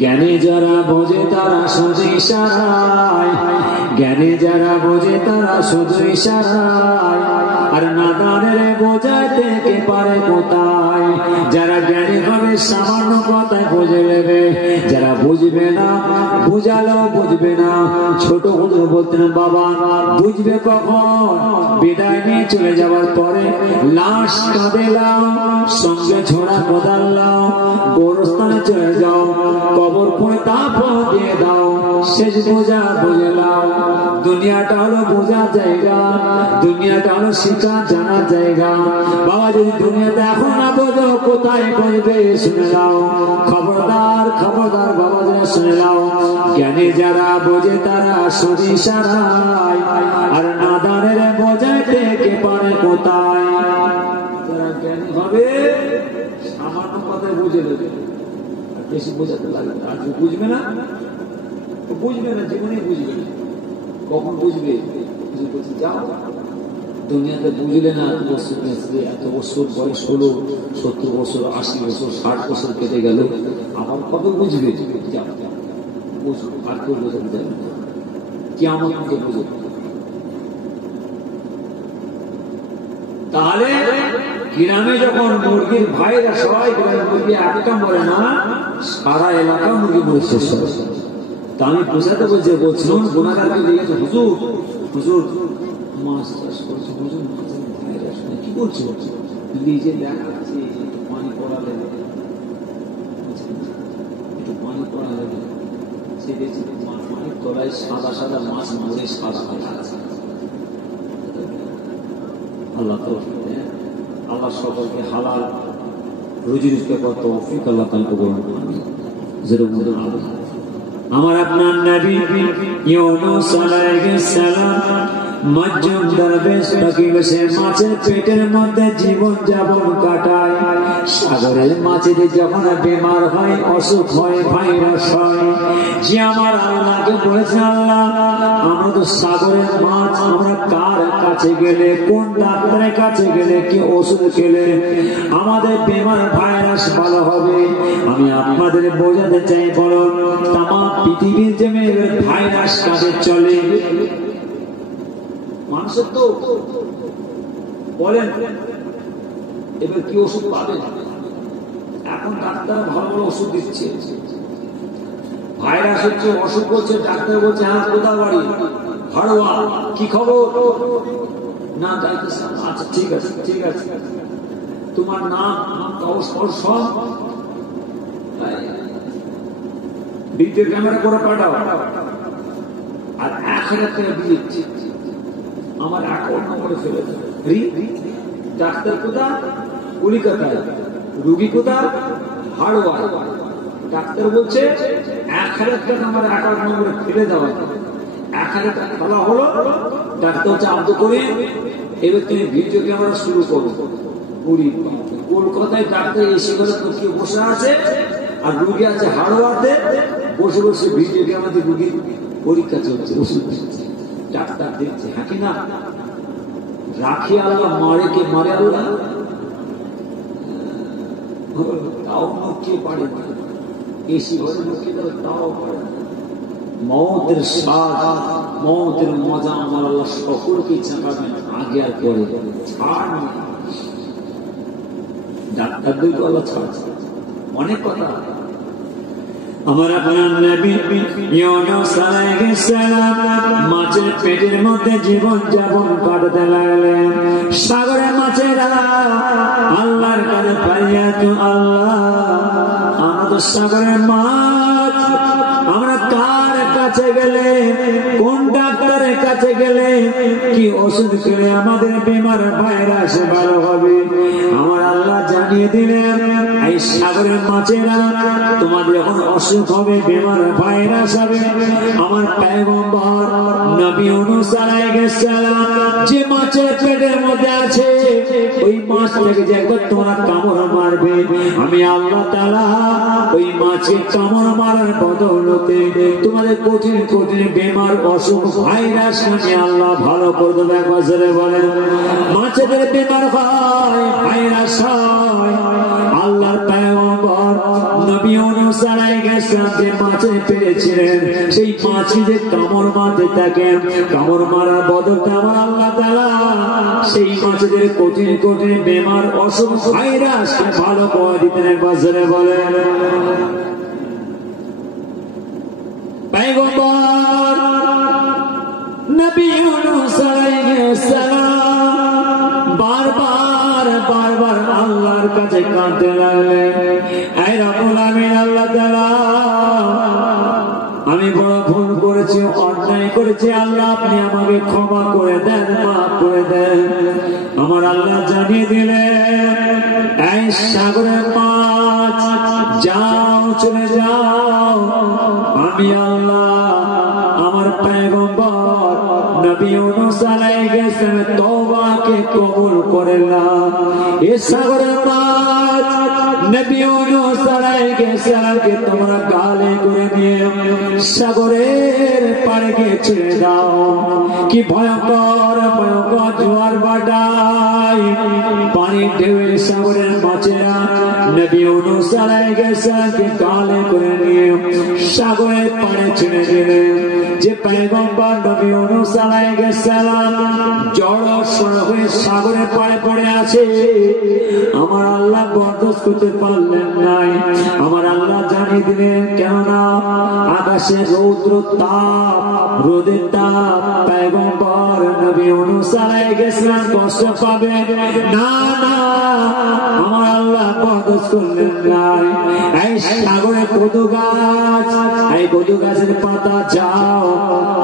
জ্ঞানে যারা বোঝে তারা শুধু ইশারায়, জ্ঞানে যারা বোঝে তারা শুধু ইশারায়, আর নাদানের বোঝাইতে কে পারে কোথায়। যারা জ্ঞানী হবে সামান্য কথায় বুঝে নেবে, যারা বুঝবে না বুঝালেও বুঝবে না। ছোট হুজুর বলতেন, বাবা বুঝবে কখন? বিদায় নিয়ে চলে যাওয়ার পরে লাশ কাঁধে লাও, সঙ্গে ঝোড়া কোদাল লাও, গোরস্থানে চলে যাও, কবর করে তারপর দিয়ে দাও, শেষ বোঝা বুঝে নাও। দুনিয়াটা হলো বোঝার জায়গা, দুনিয়াটা হলো শিক্ষা জানার জায়গা। বাবা যদি দুনিয়াতে এখন না বোঝো, কোথায় বুঝবে? শুনে নাও, খবরদার খবরদার বাবা যারা শুনে নাও, জ্ঞানে যারা বোঝে তারা শুধু সারায়, আর নাদানের বোঝাইতে কে পারে কোথায়। যারা জ্ঞানী হবে সামান্য কথায় বুঝে দেবে, আর বেশি বোঝাতে লাগবে। আর যে বুঝবে না, বুঝবে না, জীবনে বুঝবে না। কখন বুঝবে? যাও দুনিয়াতে বুঝলে না, এত বছর বয়স হলো, 70 বছর, 80 বছর, 60 বছর কেটে গেল, আবার কত বুঝবে? বুঝবো, আর কেউ বোঝাতে যাবে না, কি আমার মতো বুঝবে। তাহলে গ্রামে যখন মুরগির ভাইরা সবাই গ্রামের মুরগি একটা মরে না, সারা এলাকা মুরগি মরে শেষ হয়। তা আমি বোঝাতে বলছিলাম গুণাগারকে দিয়েছে, হুজুর হুজুর মাছ চাষ করছে, হুজুর মাছের ভাইরাস কি করছে, নিজে দেখাচ্ছে একটু পানি পড়া লেগে, একটু পানি পড়া লেগে, সে দেখছে পানির তলায় সাদা সাদা মাছ মরে সাদা হয়ে আছে। আল্লাহ তো আল্লাহ সকলকে হালাল রুজি রুজগার করতে তৌফিক আল্লাহ তাআলা করুন। যেরকম আমার আপনার নবী ইউনূস আলাইহিস সালাম মজুম দরবেশ ফকির মাছের পেটের মধ্যে জীবন যাপন কাটায়। সাগরের মাছেদের যখন বেমার হয়, অসুখ হয়, ভাইরাস হয়, যে আমার আল্লাহকে বলেছে, আল্লাহ আমরা তো সাগরের মাছ, আমরা কার কাছে গেলে, কোন ডাক্তারের কাছে গেলে, কি ওষুধ খেলে আমাদের বেমার ভাইরাস ভালো হবে? আমি আপনাদের বোঝাতে চাই, বলো তামাম পৃথিবীর যে ভাইরাস কাদের চলে? মানুষের তো বলেন, এবার কি ওষুধ পাবে? এখন ডাক্তার ভালো ভালো ওষুধ দিচ্ছে। ভাইরাস হচ্ছে, অসুখ হচ্ছে, ডাক্তার বলছে হ্যাঁ কোথা বাড়ি, হাড়োয়া, কি খবর? না যাইতেছে, আচ্ছা ঠিক আছে ঠিক আছে, তোমার নাম সব ভিডিও ক্যামেরা করে পাঠাও, আর 1000 টাকা দিয়েছি, আমার অ্যাকাউন্ট নম্বরে ফেলে দেবে। ডাক্তার কোথা? কলিকাতায়। রুগী কোথা? হাড়োয়া। ডাক্তার বলছে 1000 টাকা আমার অ্যাকাউন্ট নম্বরে ফেলে দেওয়া। 1000 টাকা ফেলা হলো, ডাক্তার হচ্ছে আব্দুল করিম, এবার তুমি ভিডিও ক্যামেরা শুরু করো। কলকাতায় ডাক্তার এসে গেলে তো কেউ বসে আছে, আর রুগী আছে হাড়োয়াতে, বসে বসে ভিডিও ক্যামেরাতে রুগীর পরীক্ষা চলছে, ওষুধ দিচ্ছে, ডাক্তার দেখছে। হ্যাঁ কি না? রাখি আল্লাহ, মারে কে মারে আল্লাহ, তাও কেউ পারে না। এসি ঘরে ঢুকে গেল তাও পারে না। মৌতের স্বাদ, মৌতের মজা আমার আল্লাহ সকলকে চাকাবেন, আগে আর পরে ছাড় না। ডাক্তারদেরকে আল্লাহ ছাড়ছে, অনেক কথা। আমার আপনার নবী ইউনূস আলাইহিস সালাম মাছের পেটের মধ্যে জীবন যাপন কাটাতে লাগলেন। সাগরের মাছেরা আল্লাহর কাছে ফরিয়াদ, আল্লাহ আমরা তো সাগরের মাছ, আমরা কার কাছে গেলে, কোন ডাক্তারের কাছে গেলে, কি ওষুধ খেলে আমাদের বেমার ভাইরাস ভালো হবে? আমার আল্লাহ জানিয়ে দিলেন, এই সাগরের মাছেরা তোমাদের যখন অসুখ হবে, বেমার ভাইরাস হবে, আমার পয়গম্বর নবী ইউনূস আলাইহিস সালাম যে মাছের পেটের মধ্যে আছে, ওই মাছটাকে যে একবার তোমরা কামড় মারবে, আমি আল্লাহ তাআলা ওই মাছের কামড় মারার বদৌলতে তোমাদের কঠিন কঠিন বেমার, অসুখ, ভাইরাস আমি আল্লাহ ভালো করে দেবো। একবার জোরে বলেন, মাছেদের বেমার হয়, ভাইরাস হয়। আল্লাহর পয়গম্বর নবী ইউনূস আলাইহিস সালাম যে মাছে পেয়েছিলেন, সেই মাছি যে কামড় মারতে থাকেন, কামড় মারার বদলতে আমার আল্লাহ তাআলা সেই মাছেদের কঠিন কঠিন বেমার, অসুখ, ভাইরাস ভালো করে দিতেন। একবার জোরে বলেন, পয়গম্বর নবী ইউনূস আলাইহিস সালাম বারবার বারবার আল্লাহর কাছে কাঁদতে লাগলেন, হে রব্বুল আমিন, আল্লাহ তাআলা আমি বড় ভুল করেছি, অন্যায় করেছি, আল্লাহ আপনি আমাকে ক্ষমা করে দেন, মাফ করে দেন। আমার আল্লাহ জানিয়ে দিলেন, এই সাগরের মাছ যাও, চলে যাও, আমি আল্লাহ पैगंबर नबी यूनुस अलैहिस्सलाम तौबा के कबूल करलाम ए सागर माछ नबी यूनुस अलैहिस्सलाम के তোমরা গালে করে দিয়ে সাগরের পাড়ে গিয়ে ছেড়ে দাও কি ভয়ঙ্কর ভয়ঙ্কর জোয়ার বাটাই পানি ঢেউয়ে সাগরের মাছেরা নবী यूनुस अलैहिस्सलाम के গালে করে নিয়ে সাগরের পাড়ে ছেড়ে দিলেন যে পয়গম্বর নবী यूनुस अलैहिस्सलाम জড়সড় হয়ে সাগরের পাড়ে পড়ে আছে আমার আল্লাহ বরদাস্ত করতে পারলেন নাই আমার আল্লাহ জানিয়ে দিলেন কেননা আকাশে রৌদ্র তাপ রোদের তাপ পয়গম্বর নবী यूनुस अलैहिस्सलाম কষ্ট পাবে না না আমার আল্লাহ বরদাস্ত করলেন নাই এই সাগরে কদু গাছ এই কদু গাছের পাতা যাও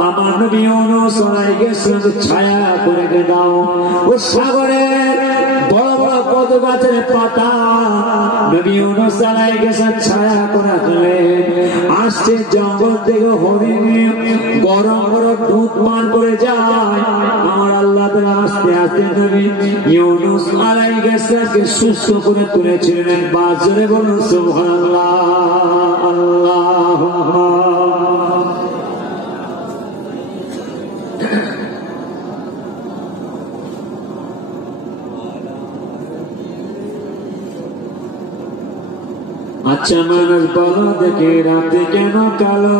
আমার নবী यूनुस अलैहिस्सলাম ছায়া করে দাও ও সাগরের বড় বড় কদু গাছের পাতা নবী यूनुस अलैहिस्सলাম ছায়া করে রাখলেন আসছে জঙ্গল থেকে হরিণ গরম গরম দুধ পান করে যায় আমার আল্লাহ তাআলা আস্তে আস্তে নবী यूनुस अलैहिस्सলামকে সুস্থ করে তুলেছিলেন বাজরে বলুন সুবহানাল্লাহ আল্লাহু अच्छा मानुष बलो देखे राते केनो कालो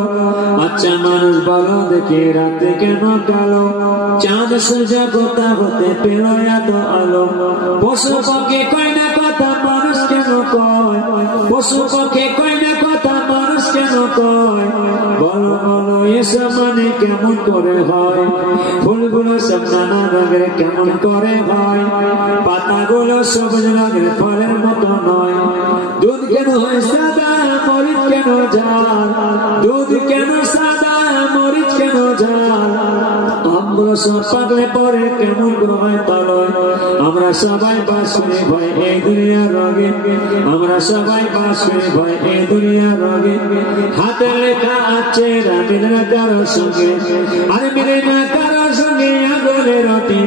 अच्छा मानुष बलो देखे राते केनो कालो चाँद सूर्य गोता होते पेलो या तो आलो पशु पक्षी कोई ना कथा मानुष केनो कय पशु पक्षी कोई ना कथा मानुष केनो कय বলো বলো এসব মানে কেমন করে হয় ফুলগুলো সব নানা রঙের কেমন করে হয় পাতাগুলো সবুজ রঙের ফলের মতো নয় দুধ কেন হয় সাদা মরিচ কেন ঝাল দুধ কেন সাদা মরিচ কেন ঝাল আমরা সব পাগলে পরে কেমন হয় তলয় আমরা সবাই বাস করি ভয় এই দুনিয়ার রঙে আমরা সবাই বাস করি ভয় এই দুনিয়ার রঙে হাতে লেখা আছে মিলে না কারোর সঙ্গে আর মিলে না কারোর সঙ্গে আগুনের রুটি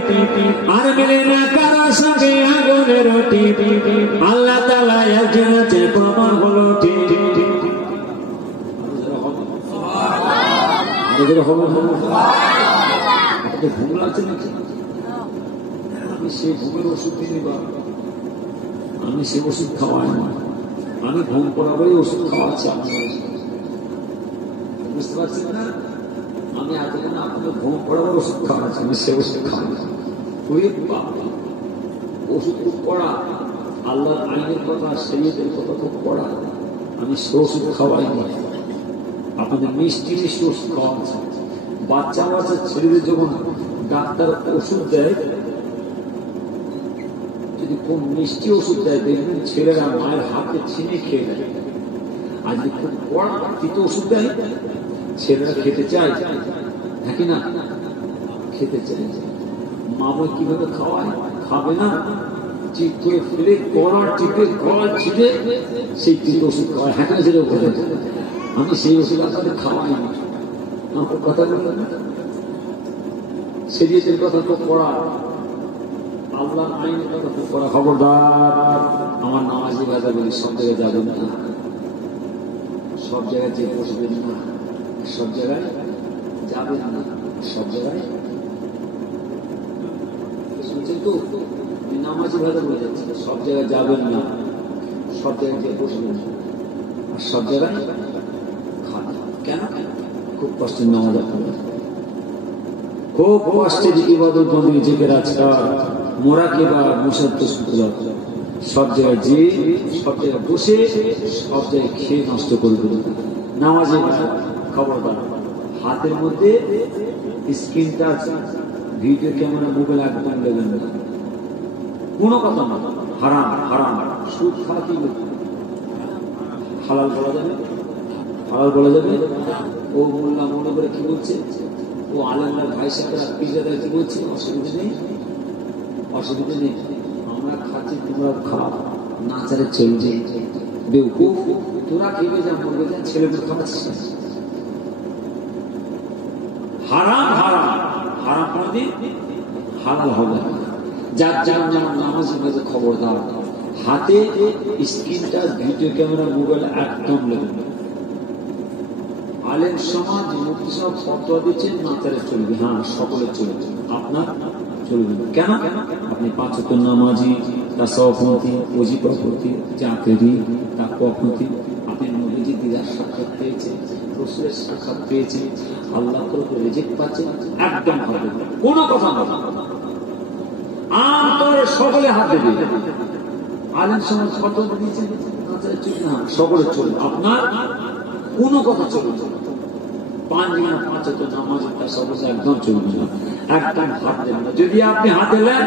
আর মিলে না কারোর সঙ্গে আগুনের রুটি আল্লাহ তাআলা একজন আছে প্রমাণ হলো ঠিক ঘুম লাগছে নাকি আমি সেই ঘুমের ওষুধ দিই বা আমি সে ওষুধ খাওয়াই না আমি ঘুম পড়াবই ওষুধ খাওয়াচ্ছি বুঝতে পারছেন না আমি এতদিন আপনাদের ঘুম পড়াবার ওষুধ খাওয়াচ্ছি আমি সে ওষুধ খাওয়াই ওই ওষুধ খুব পড়া আল্লাহর আইনের কথা শরীয়তের কথা খুব পড়া আমি সে ওষুধ খাওয়াই না আপনাদের মিষ্টি মিষ্টি ওষুধ খাওয়াচ্ছি বাচ্চা বাচ্চা ছেলেদের যখন ডাক্তার ওষুধ দেয় যদি কোন মিষ্টি ওষুধ দেয় দেখবেন ছেলেরা মায়ের হাতে ছিনে খেয়ে দেয় আর যদি খুব পড়া তিতো ওষুধ দেয় ছেলেরা খেতে চায় নাকি না খেতে চায় মা বই কিভাবে খাওয়ায় খাবে না চিপ করে ফেলে গলা টিপে গলা চিপে সেই তিতো ওষুধ খাওয়ায় হ্যাঁ ছেলে ওখানে আমি সেই ওষুধ আপনাদের খাওয়াই না আমার কথা বলবেন না শরীয়তের কথা তো পড়া আল্লাহর আইনের কথা তো পড়া খবরদার আমার নামাজি ভাষা বলি সব জায়গায় যাবেন না সব জায়গায় যে বসবেন না সব জায়গায় যাবেন না সব জায়গায় শুনছেন তো নামাজি ভাষা বলে যাচ্ছে সব জায়গায় যাবেন না সব জায়গায় যে বসবেন না আর সব জায়গায় খাবেন কেন খুব কষ্টের নামাজ আপনাদের খুব কষ্টের ইবাদত বন্দী নিজেকে রাজকার মোরা কে বা মুসাদ্দ সুতরাং সব জায়গায় যে সব জায়গায় বসে সব জায়গায় খেয়ে নষ্ট করবে নামাজে খবরদার হাতের মধ্যে screen touch video camera mobile একদম দেবেন না কোনো কথা না হারাম হারাম সুদ খাওয়া কি হালাল বলা যাবে হালাল বলা যাবে ও মোল্লা মনে করে কি বলছে ও আলেমরা ভাই সাহেবরা পিজারা কি বলছে অসুবিধা নেই অসুবিধা নেই আমরা খাচ্ছি তোমরা খাও নাচারে চলছে বেউকুফ তোরা খেয়ে যা মরবে যা ছেলেদের খাওয়াচ্ছিস হারাম হারাম হারাম কোনদিন হালাল হবে না। যার যার যেমন নামাজের মধ্যে খবরদার, হাতে স্ক্রিনটা ভিডিও ক্যামেরা মোবাইল একদম লেগে। আলেম সমাজ মুফতি সাহেব ফতোয়া দিচ্ছেন মাথায় চলবে, হ্যাঁ সকলে চলবে, আপনার চলবে না। কেন? আপনি 5 ওয়াক্ত নামাজি, তাসাউফপন্থী, ওয়াজিফাপন্থী, জাকেরি, তাকওয়াপন্থী, আপনি নবীজি দিদার সাক্ষাৎ পেয়েছেন, রাসূলের সাক্ষাৎ পেয়েছেন, আল্লাহ তরফে রিজিক পাচ্ছেন, একদম হবে না, কোনো কথা না। আমতরে সকলে হাত দেবে। আলেম সমাজ ফতোয়া দিয়েছেন মাথায় চলবে, হ্যাঁ সকলে চলবে, আপনার কোনো কথা চলবে না। 5 ওয়াক্ত নামাজ তাসাউফ একদম চলবে না, একদম হাত দেবেন না। যদি আপনি হাত দিলেন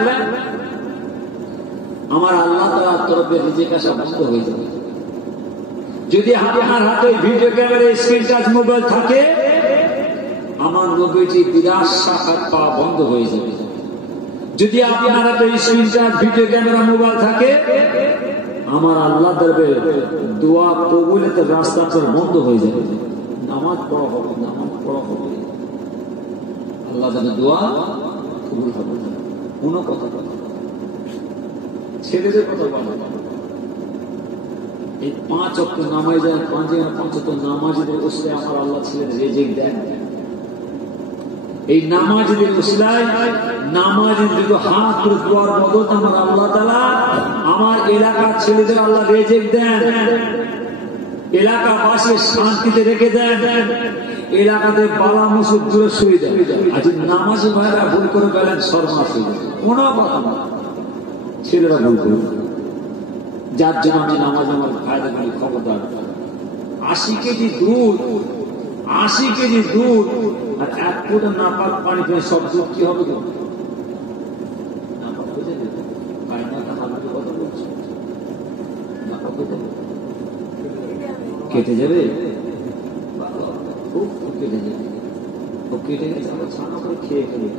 আমার আল্লাহ তাআলার তরফে রিজিক আসা বন্ধ হয়ে যাবে। যদি আপনার হাতে video camera screen touch mobile থাকে, আমার নবীজি দিদার সাক্ষাৎ পাওয়া বন্ধ হয়ে যাবে। যদি আপনার হাতে screen touch video camera mobile থাকে, আমার আল্লাহ দরবারে দোয়া কবুলের রাস্তাটা বন্ধ হয়ে যাবে। নামাজ পড়া হবে, নামাজ পড়া হবে, আল্লাহ যেন দোয়া কবুল হবে না, কোনো কথা বলে ছেলেদের কথা বলে। এই 5 ওয়াক্ত নামাজ, 5 ওয়াক্ত নামাজের ওসিলে আমার আল্লাহ ছেলেদের রিজিক দেন। এই নামাজের ওসিলায় নামাজের দিকে হাত করে দোয়ার বদল আমার আল্লাহ তাআলা আমার এলাকার ছেলেদের আল্লাহ রিজিক দেন, এলাকাবাসী শান্তিতে রেখে দেন, এলাকাতে বালা মুসুক দূরে শুয়ে দেন। আজ নামাজি ভাইরা ভুল করে গেলেন, সর্বনাশ হয়ে যাবে, কোনো কথা না, ছেলেরা ভুল করে। যার জন্য আমি নামাজ আমার ফায়দা করি, খবরদার। 80 কেজি দুধ, 80 কেজি দুধ আর 1 ফুটা নাপাক পানি পেয়ে সব দুধ কি হবে? নাপাক হয়ে যাবে। কায়নাটা হালকা কথা বলছে, নাপাক হয়ে যাবে, কেটে যাবে, খুব কেটে যাবে। ও কেটে গেছে, আমরা ছানা করে খেয়ে ফেলি।